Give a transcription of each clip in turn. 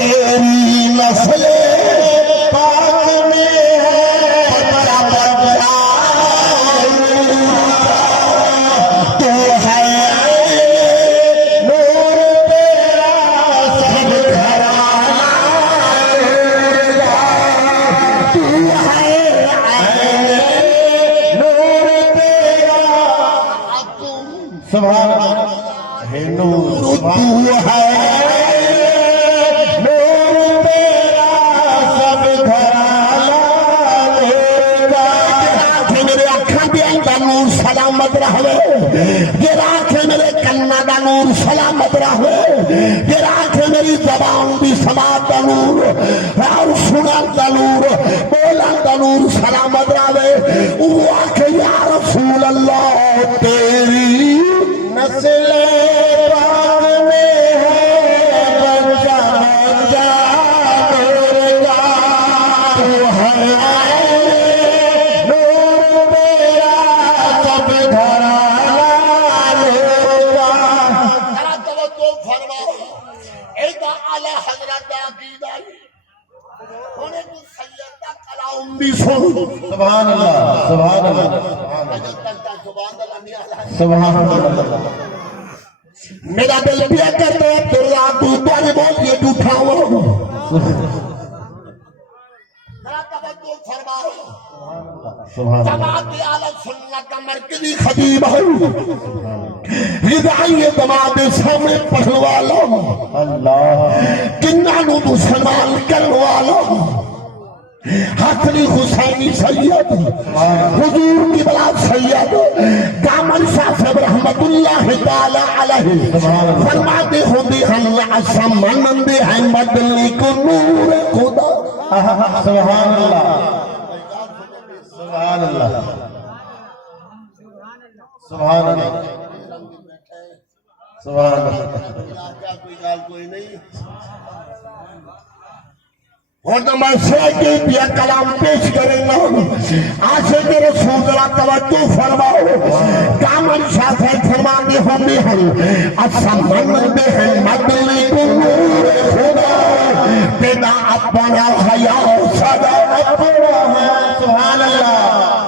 تیری نسل پاک میں ہے بڑا بڑا تو ہے نور تیرا سب گھرانہ تو ہے نور تیرا سبحان اللہ ہے نور تو ہے سلامت رہے یہ راکھ میرے کنا دا نور سلامت رہے یہ راکھ میری زبان بھی سماعت دا نور اور سنن دا نور بولن دا نور سلامت رہے وہ آکھ یا رسول اللہ تیری نسل پاک میں ہے بچہ میرا تو ہے سبحان اللہ سبحان اللہ سبحان اللہ میرا دل پیا کرتا ہے تیرا تو نے بول یہ جھوٹا ہوا جماعت اعلی سنت کا مرکزی خطیب ہے رضائی جماعت سامنے پڑھنے والا اللہ کنانو مسلمان کرنے والا حسنی حسینی سید حضور کی بلاد سید کامل شاہ صاحب رحمت اللہ تعالی علیہ فرماتے ہوں بھی ہم عصم منندے ہیں مدلی کو نور خدا سبحان اللہ سبحان اللہ سبحان اللہ سبحان اللہ کوئی نہیں اور تو میں سیدی پیا کلام پیش کریں گا عاشق رسول اللہ توجہ فرماؤ کامل شاہ سے فرمانے ہوں بھی ہم اسمانندے ہیں مدلی کو نور خدا پیدا اپنا حیاء صدا اپنا ہے سبحان اللہ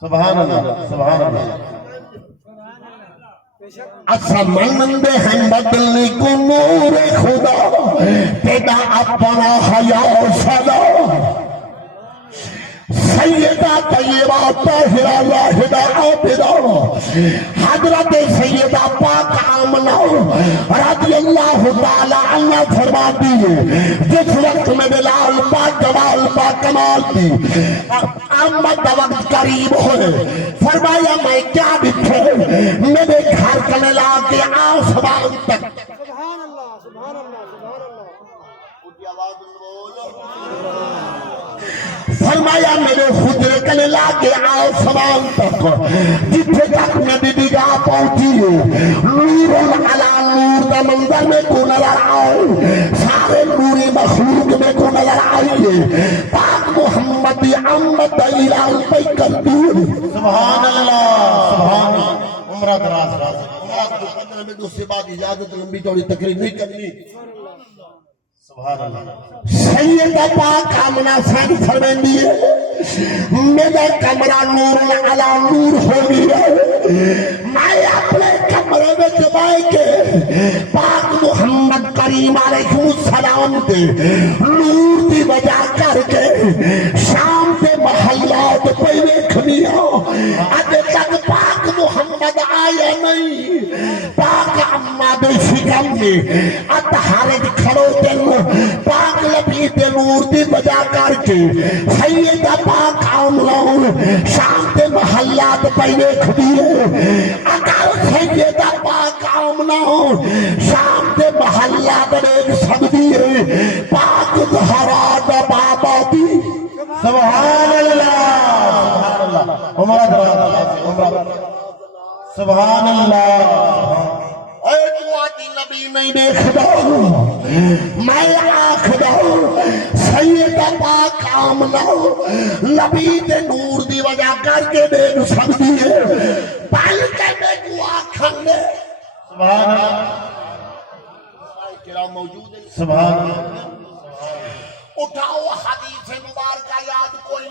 سبحان اللہ سبحان اللہ اسمانندے ہیں مدلی کو نور خدا پیدا اپنا حیاء صدا سیدہ طیبہ طاہرہ واحدہ عابدہ حضرت سیدہ پاک آمنہ رضی اللہ تعالی عنہ فرما دیئے جس وقت میں بلال پاک جمال پاک کمال تھی آمد وقت قریب ہوئے فرمایا میں کیا بکھے میرے گھر کنے لاکے آسمان تک سبحان اللہ سبحان اللہ سبحان اللہ اٹھی آواز فرمایا میرے خدرے کنے لاکے آسمان تک جتھے تک میری نگاہ پہنچی ہے نور علی نور دا منظر میں کو نظر آئے سارے نوری مخلوق میں کو نظر آئیے پاک محمد عمد ایلال پہ کرتی ہے سبحان اللہ سبحان اللہ عمرہ دراز راز میں دوسری بات اجازت لمبی چوڑی تقریر نہیں کرنی سبحان اللہ سیدہ پاک آمنہ سان فرمین دیئے میرا کمرہ نور علی نور ہو گیا میں اپنے کمرے میں جبائے کے پاک محمد کریم علیہ السلام دے نور دی وجہ کر کے شام دے محلات پہلے کھنیا ادھے تک پاک محمد آیا نہیں پاک امہ دے شکم میں اتحارج کھڑو دن پاک لبید نور دی وجہ کر کے سیدہ پاک آمنہ شام دے محلات پہلے کھنیا اگر سیدہ پاک آمنہ شام دے محلات دیکھ سکتی ہے پاک زہرات بابا دی سبحان اللہ عمرہ دراز سبحان اللہ اے تو آتی نبی نہیں دیکھتا میں آکھدا سیدہ پاک آمنہ لبید نور دی وجہ کر کے دیکھ سکتی ہے پہل کے دیکھو آکھن دے سبحان اللہ کرام موجود ہیں. سبحان اللہ. اٹھاؤ حدیث